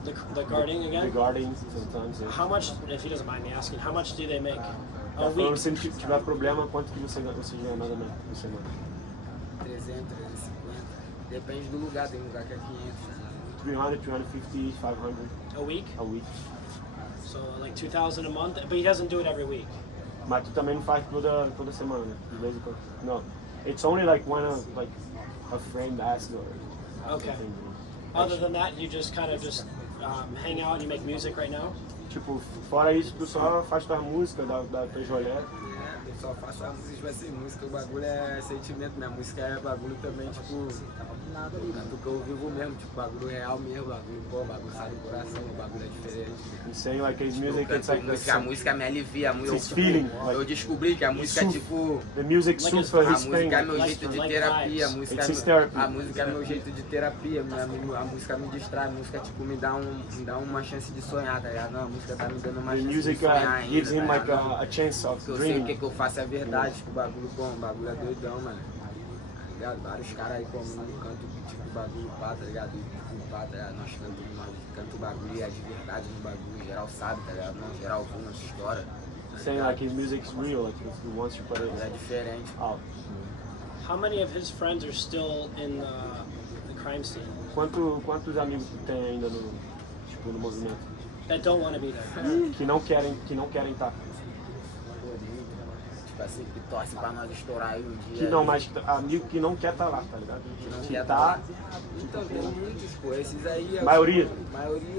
The guarding the again? guarding sometimes. Yeah. How much, if he doesn't mind me asking, how much do they make? A Tá falando, week? se tiver problema, quanto que você ganha mais ou menos por semana? 300, 350. Depende do lugar, tem lugar que é 500. 300, 350, 500 A week? a week. So like 2,000 a month, but he doesn't do it every week. Mas tu também não faz toda semana, né? De vez em quando. No. It's only like when a friend asks or Okay. something. Other than that, you just kind of just hang out and you make music right now? Tipo, fora isso, tu só faz tua música, dá tua rolê. Eu só faço a música, tipo assim, música, o bagulho é sentimento, minha música é bagulho também, tipo, do que eu vivo mesmo, tipo, bagulho real mesmo, bagulho bom, bagulho sai do coração, o bagulho é diferente. I'm saying like his music, it's like A música me alivia, a música, It's feeling, like, eu descobri que a música é tipo, the music Like soothes for a his pain. música é meu Like- jeito de like terapia, a vibes. música, It's his therapy. a música é meu jeito de terapia, a música me distrai, a música tipo me dá uma chance de sonhar, tá ligado? Não, a música tá me dando uma The chance de music sonhar ainda, gives him tá like ligado? a chance of Porque eu sei o que, dreaming. que eu faço é verdade, tipo, bagulho bom, bagulho é doidão, mano. Tá ligado? Vários caras aí como no canto, tipo, bagulho pá, tá ligado? Tipo, pá, tá ligado? Nós cantamos bagulho e é de verdade no bagulho, geral sabe, tá ligado? Não, geral viu nossa história. Saying like his music's real, like he wants to put it É diferente. out. How many of his friends are still in the crime scene Quantos amigos tu tem ainda no movimento? that don't want to be there? Que não querem estar. Tipo assim, que torce pra nós estourar aí um dia. Que não, mas amigo que não quer estar lá, tá ligado? Que não Que quer tá. Então, tem muitos, pô. Esses aí... Maioria.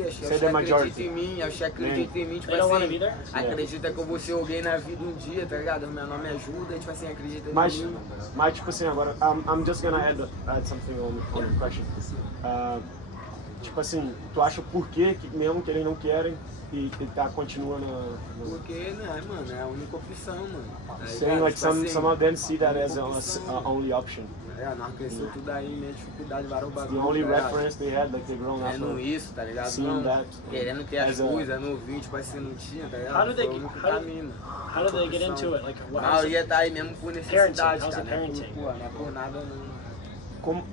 Acho que Say the majority. acredita em mim, acho que acredita em mim, tipo They don't wanna assim... be there? Acredita que eu vou ser alguém na vida um dia, tá ligado? Meu nome ajuda, tipo assim, acredita em Mas mim. tipo assim, agora, I'm just gonna add something on your question. Tipo assim, tu acha por que mesmo que eles não querem e tá continuando Porque, né, mano, é a única opção, mano. Tá saying ligado? like Tipo assim, some of them see that as a only option. nós crescemos tudo aí, meio dificuldade, vários The bagulhos. only tá ligado? reference they had, like they grown up Vendo isso, tá ligado? seeing Não, that querendo ter as as a- coisas, novinho, tipo assim, não tinha, tá ligado? How do they Foi o get- único how do- caminho, mano. How do they get into it? Like, A what? maioria tá aí mesmo por necessidade, Parenting, how's cara. the Não é parenting? por, não é por nada, não. Como,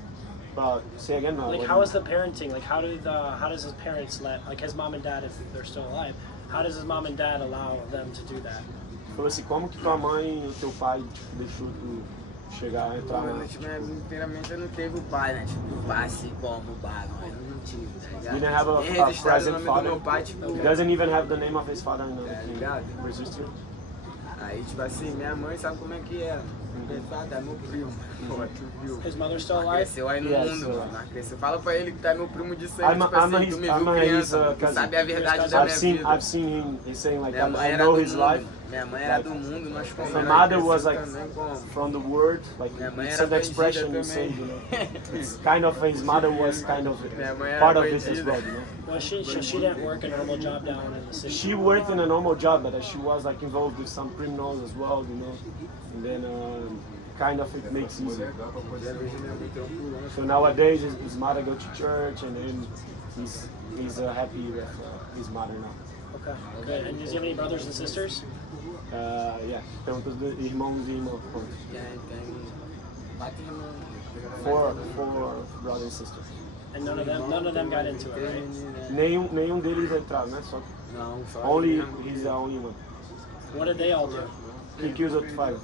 say again, no. Like, how is the parenting? Like, how does his parents like his mom and dad, if they're still alive? How does his mom and dad allow them to do that? Falou assim, como que tua mãe e teu pai tipo, deixou tu chegar, entrar Mano, na... tipo, inteiramente eu não teve o pai, né? Tipo, o pai assim como o bar, mas eu não tive, tá ligado? You didn't have Nem a registrado o present nome do father? meu pai, tipo... He doesn't even have the name of his father in the Tá ligado? register? Aí, tipo assim, minha mãe sabe como é que é. É meu primo, pô, tu viu? His mother's still Nós alive? cresceu aí no Yes, mundo, sir. mano. Nós cresceu. Fala pra ele que tu é meu primo de sangue, I'm a- tipo assim, I'm a tu his- me I'm viu a his, criança, tu cousin. sabe a verdade da minha vida. I've seen him, he's saying like, Minha mãe I era know do his mundo. life. Minha mãe era do mundo, nós comemos. My nós mother crescemos was like também como- from the word, like Minha mãe it's era an expression bandida you say, também. you know. It's kind of his mother was kind of Minha mãe era part of it as bandida. well, you know. Well, she didn't work a normal job down in the city. She worked in a normal job, but she was like involved with some criminals as well, you know. And then kind of it makes easier. Já vejo minha mãe tranquila. So nowadays his mother go to church, and then he's happy with his mother now. Okay, good. And does he have any brothers and sisters? Yeah, tem todos irmãos e irmãs. Tem 4 irmãos. Four brothers and sisters. And none of them got into it, Três right? meninas. Nenhum deles entraram, né? Só Não, só only eu mesmo. he's the only one. What did they all do? He kills up 5.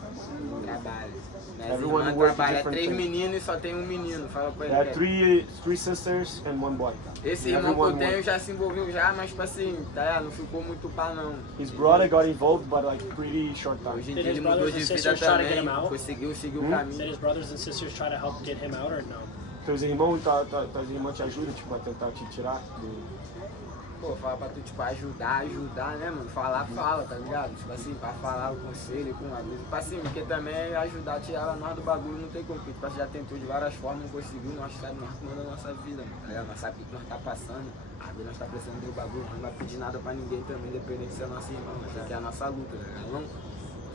Trabalho. Minhas Everyone irmãs works trabalham, different 3 things. meninos e só tem um menino. Fala pra ele. There are que é. three sisters and 1 boy. Esse irmão que eu Everyone tenho works. já se envolveu já, mas tipo assim, tá, não ficou muito pá não. His brother got involved, but like pretty short time. Hoje em Did dia his ele mudou brothers de and vida sisters try to get também, him out? conseguiu seguir o Did caminho. his brothers and sisters try to help get him out or no? Teus irmãos, tuas irmãs te ajudam, tipo, a tentar te tirar do... Pô, fala pra tu, tipo, ajudar, né, mano? Fala, tá ligado? Tipo assim, pra falar o conselho com amigos. Tipo assim, porque também ajudar, tirar nós do bagulho não tem como. Porque tipo, já tentou de várias formas, não conseguiu, nós sabemos nós comanda a nossa vida, mano. Tá ligado? Nós sabemos o que nós tá passando. Às vezes nós tá precisando do bagulho, nós não vai pedir nada pra ninguém também, independente se é nosso irmão. Mas aqui é a nossa luta, tá ligado? Não?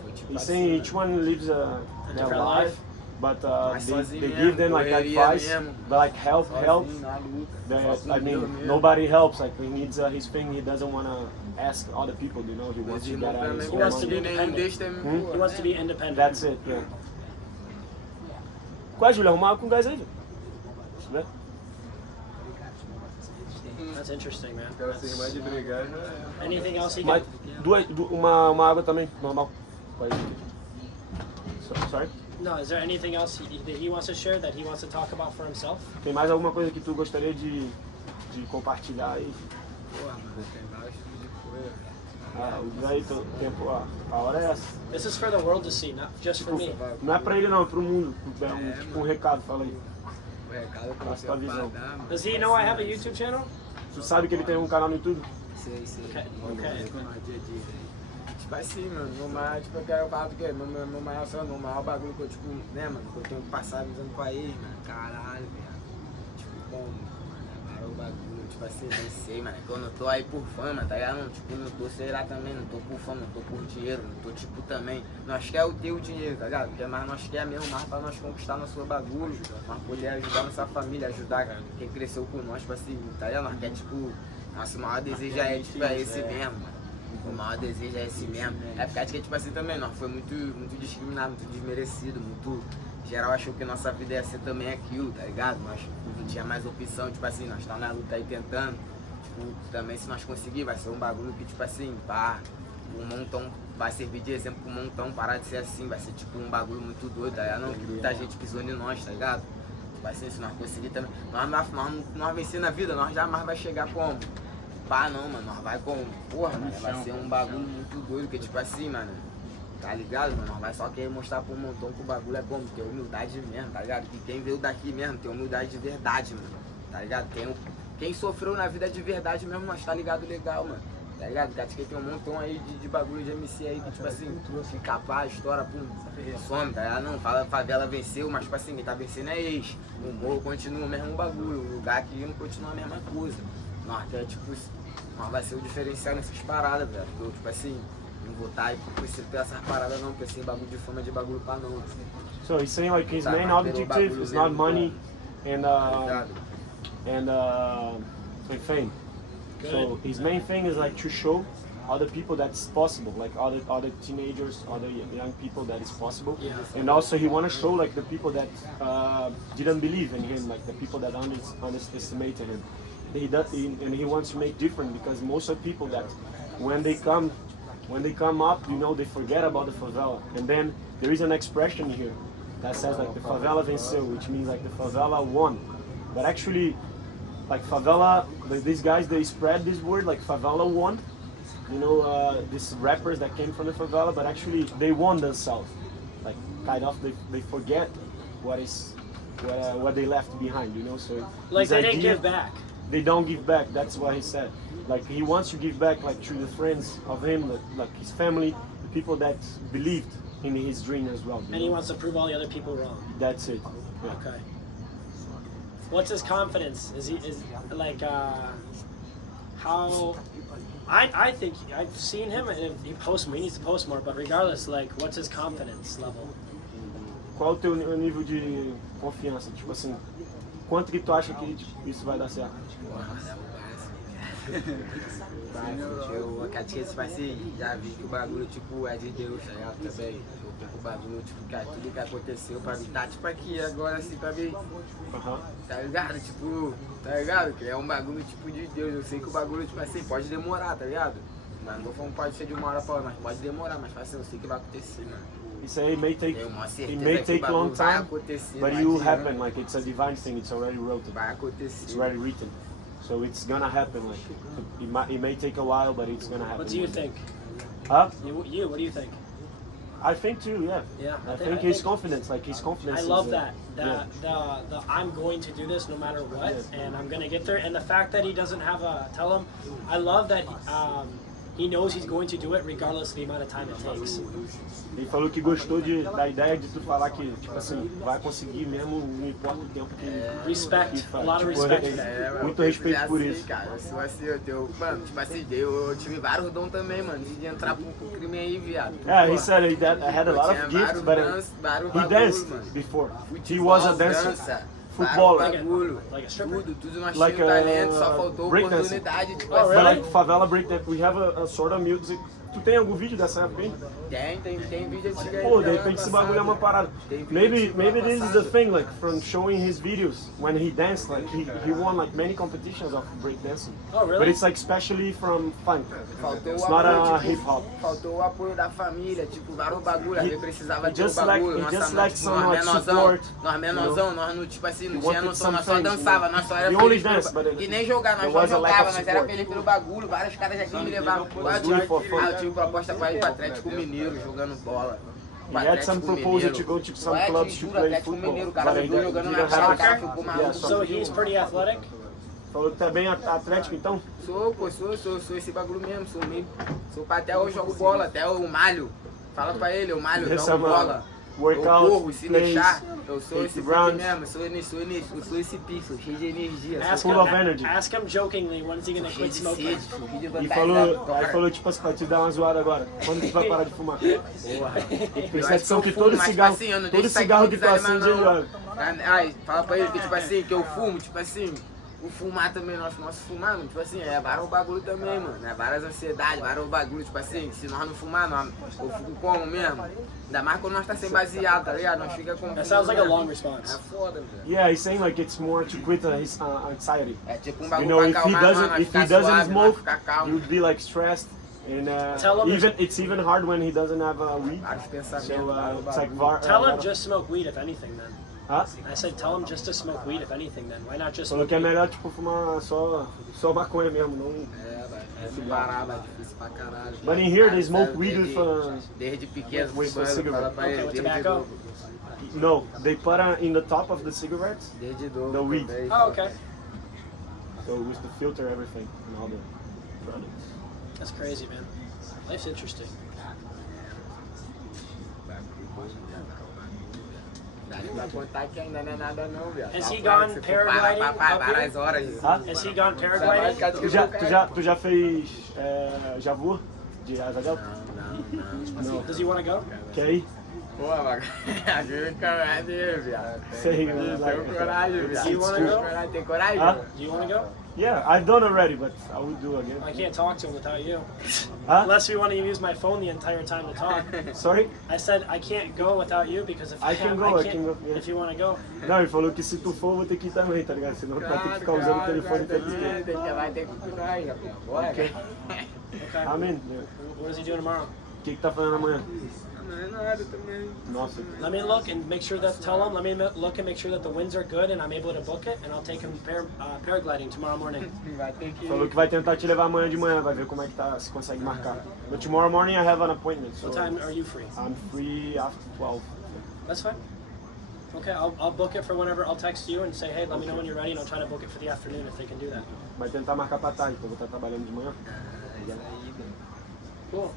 Foi tipo He's assim, saying né? each one lives their different life, life. but Mas they sozinho give them like correria advice, mesmo. but like help. Sozinho na luta. Só com I Deus mean, mesmo. nobody helps. Like he needs his thing. He doesn't want to ask other people. You know, he wants Meus to irmãos get out também his He wants to own be money. nenhum deles tem He wants to be independent. That's it. Yeah. Qual é, Júlio? Arrumar com gás aí, velho. Deixa eu ver. That's interesting, man. Aquela sem mais de brigar já é. Anything else he Mas can? uma água também, normal. Pode. Sorry? No, is there anything else that he wants to share that he wants to talk about for himself? Tem mais alguma coisa que tu gostaria de compartilhar aí? Porra, mano, tem vários tipos de coisa. Usa aí teu tempo, a hora é essa. This is for the world to see, not just for me. Não é pra ele não, é pro mundo. É tipo um recado, fala aí. O recado que Passa você tua visão. dar, mano. Does he know I have a YouTube channel? Tu sabe que ele tem um canal no YouTube? Sei. Ok. Dia a dia. Tipo assim, mano, meu maior, tipo, eu quero falar do quê? Meu maior sonho, meu maior bagulho que eu, tipo, né, mano, que eu tenho passado usando no país, mano, caralho, velho. Tipo, como? Agora o bagulho, tipo assim, nem sei, mano, que eu não tô aí por fama, tá ligado? Não, tipo, não tô, sei lá, também, não tô por fama, não tô por dinheiro, não tô, tipo, também, nós quer o teu dinheiro, tá ligado? Porque mais nós quer mesmo mais pra nós conquistar nosso bagulho, nós poder ajudar nossa família, ajudar quem cresceu com nós, tipo assim, tá ligado? Nós quer, tipo, nosso maior desejo é, tipo, é esse mesmo, mano. O maior desejo é esse mesmo. É porque acho que tipo assim também, nós foi muito discriminado, muito desmerecido, muito. Geral achou que nossa vida ia ser também aquilo, tá ligado? Nós não tinha mais opção, tipo assim, nós tá na luta aí tentando. Tipo, também se nós conseguir, vai ser um bagulho que, tipo assim, pá, o mundo tão vai servir de exemplo pro montão, parar de ser assim, vai ser tipo um bagulho muito doido, tá ligado? Não, que muita gente pisou em nós, tá ligado? Tipo assim, se nós conseguir também, nós vencer na vida, nós jamais vai chegar como? Pá, não, mano, nós vai como? Porra, mano, vai ser um bagulho muito doido, que tipo assim, mano, tá ligado, mano? Nós vai só querer mostrar pro montão que o bagulho é como? Tem humildade mesmo, tá ligado? Que quem veio daqui mesmo tem humildade de verdade, mano, tá ligado? Quem sofreu na vida de verdade mesmo, nós tá ligado legal, mano. Tá ligado? Que tem um montão aí de bagulho de MC aí que, tipo assim, fica pá, estoura, pum, some, tá ligado? Não, fala favela venceu, mas, tipo assim, quem tá vencendo é ex. O morro continua o mesmo bagulho, o lugar aqui não continua a mesma coisa. Nós até, tipo, nós vai ser o diferencial nessas paradas, velho. Eu, tipo assim, não vou estar aí por ter essas paradas não, porque esse bagulho de fama é de bagulho pra não. So he's saying like his main objective is not money and like fame. So his main thing is like to show other people that's possible, like other teenagers, other young people that it's possible. Yeah. And also he want to show like the people that didn't believe in him, like the people that underestimated him. And he wants to make different because most of people that when they come up, you know, they forget about the favela. And then there is an expression here that says like the favela venceu, which means like the favela won. But actually, like favela, these guys, they spread this word like favela won. You know, these rappers that came from the favela, but actually they won themselves. Like kind of, they forget what they left behind. You know, so Like they didn't idea, give back. They don't give back. That's what he said. Like he wants to give back, like to the friends of him, like his family, the people that believed in his dream as well. And he wants to prove all the other people wrong. That's it. Yeah. Okay. What's his confidence? Is like how? I think I've seen him and he posts more. He needs to post more. But regardless, like, what's his confidence level? Qual o teu nível de confiança? Tipo assim, quanto que tu acha que tipo, isso vai dar certo? Eu, tipo assim, já vi que o bagulho, tipo, é de Deus, tá ligado? Também. O bagulho, tipo, que tudo que aconteceu pra mim, tá, tipo, aqui, agora, assim, pra mim, tá ligado? Tipo, tá ligado? Que é um bagulho, tipo, de Deus. Eu sei que o bagulho, tipo assim, pode demorar, tá ligado? Mas não tô falando que pode ser de uma hora pra outra, mas pode demorar, mas assim, eu sei que vai acontecer, mano. Isso aí may take, Tenho uma it certeza may que take o a long bagulho vai time, acontecer, but vai it will vir, happen. Like it's a divine thing. It's already written. vai acontecer. It's already written. So it's gonna happen. Like it may take a while, but it's gonna happen. What do you think? Huh? You? What do you think? I think too. Yeah. Yeah. I think his confidence, like his confidence. I is, love that. yeah. The I'm going to do this no matter what, Yeah. and I'm gonna get there. And the fact that he doesn't have a tell him, I love that he knows he's going to do it regardless of the amount of time it takes. Ele falou que gostou da ideia de tu falar que, tipo assim, vai conseguir mesmo, não importa o tempo que Respect, que a lot of tipo, respect for that. mano, muito respeito por assim, isso. Cara, eu sou assim, mano, tipo assim, eu tive vários dons também, mano, de entrar pro crime aí, viado. Yeah, he said he had a lot of gifts, but he danced before. He was a dancer, footballer. Like a stripper? Tudo nós Like tínhamos talento, só a faltou breakdancer. oportunidade, tipo Oh, assim. But like favela break that we have a sort of music. Tu tem algum vídeo dessa época aí? Tem vídeo antigo aí. Pô, de repente esse bagulho é uma parada. Maybe this is the thing, like from showing his videos when he danced, like he won like many competitions of breakdancing. Oh, really? But it's like especially from funk. Faltou It's o not apoio, a tipo, hip hop. faltou o apoio da família, tipo, vários bagulho, a gente precisava he ter o just bagulho, like- he just like some, nós like, menorzão, support, nós menorzão, nós não, tipo assim, não He tinha wanted noção, some nós só things, dançava, you know. nós só era We only feliz dance, pelo, but que nem jogar, nós there só was a lack jogava, of nós era support. feliz pelo bagulho, vários caras já queriam me levar, do it for fun. eu tive proposta pra ir pro Atlético Mineiro, jogando bola. He had some proposal to go to some clubs to play Atlético football. Mineiro, o cara But he jogou jogando na didn't have chácara, it. ficou Yeah, maluco. So he's pretty athletic? Falou que tá bem atlético então? Sou, pô, sou esse bagulho mesmo, sou pra até eu jogo bola, até eu malho. Fala pra ele, eu malho, eu Esse jogo é uma bola. workout, eu corro, se plays, deixar, eu sou esse pique rounds. mesmo, eu sou esse pique, sou cheio de energia. Ask full him, of energy. ask him jokingly when is he gonna Cheio quit de smoking? sede, cheio de E vontade. aí falou tipo assim, pra te dar uma zoada agora. Quando tu vai parar de fumar? Porra. Percepção que fumo, todo mas, cigarro, tipo assim, eu não todo deixo cigarro que tu desanimar, acende, ele não. olha. Ai, fala pra ele que tipo assim, que eu fumo, tipo assim, o fumar também, nosso fumar, mano, tipo assim, é vários bagulho também, mano, é várias ansiedades, vários bagulho, tipo assim, se nós não fumar, eu fico como mesmo? Ainda mais quando nós tá sem baseado, tá ligado? Nós fica com That sounds like a long response. É foda, velho. Yeah, he's saying like it's more to quit his anxiety. É tipo um You bagulho know, pra if he acalmar, mano, doesn't ficar smoke, suave, he ficar calmo. would be like stressed. And Tell him it's even hard when he doesn't have weed. Vários pensamentos. So it's like Tell him just smoke weed if anything then. Hã? I said tell him just to smoke weed if anything then. Why not just Falou smoke que é weed? melhor tipo fumar só maconha mesmo, não. Essa parada é difícil pra caralho. But in here they smoke weed with Desde pequeno, with fumando, cigarette. fala pra Okay, ele, with desde tobacco? novo. No, they put in the top of the cigarettes. Desde novo. The weed. também. Oh, okay. So with the filter, everything, and all the products. That's crazy, man. Life's interesting. Dá pra contar que ainda não é nada não, viado. Has Tá he pra- gone se for parar paragliding pra up here? várias horas. Hã? Has he gone Você vai paragliding? ficar de Tu já fez Javu de asa delta? Não. Does he want to go? Quer ir? Pô, mas ajuda coragem, viado. Sei, Tem coragem, viado. You wanna go? Tem coragem? Hã? Do you want to go? Yeah, I've done already, but I would do again. I can't talk to him without you. Huh? Unless we want to use my phone the entire time to talk. Sorry? I said I can't go without you because if I can go, I can't, can go, yeah. if you want to go. Não, ele falou que se tu for, eu vou ter que ir também, tá ligado? Senão tu vai ter que ficar usando o telefone o tempo inteiro. Tem que ir lá e tem que continuar aí, bora. Okay. Amém. What is he doing tomorrow? O que tá fazendo amanhã? Não é nada também. Nossa. Let me look and make sure that tell him. Let me look and make sure that the winds are good and I'm able to book it and I'll take him paragliding tomorrow morning. Vai ter que Falou que vai tentar te levar amanhã de manhã, vai ver como é que tá, se consegue marcar. But tomorrow morning I have an appointment, so What time are you free? I'm free after 12. That's fine. Okay, I'll book it for whenever. I'll text you and say, hey, let me know when you're ready, and I'll try to book it for the afternoon if they can do that. Vai tentar marcar pra tarde, porque eu vou estar trabalhando de manhã. Cool.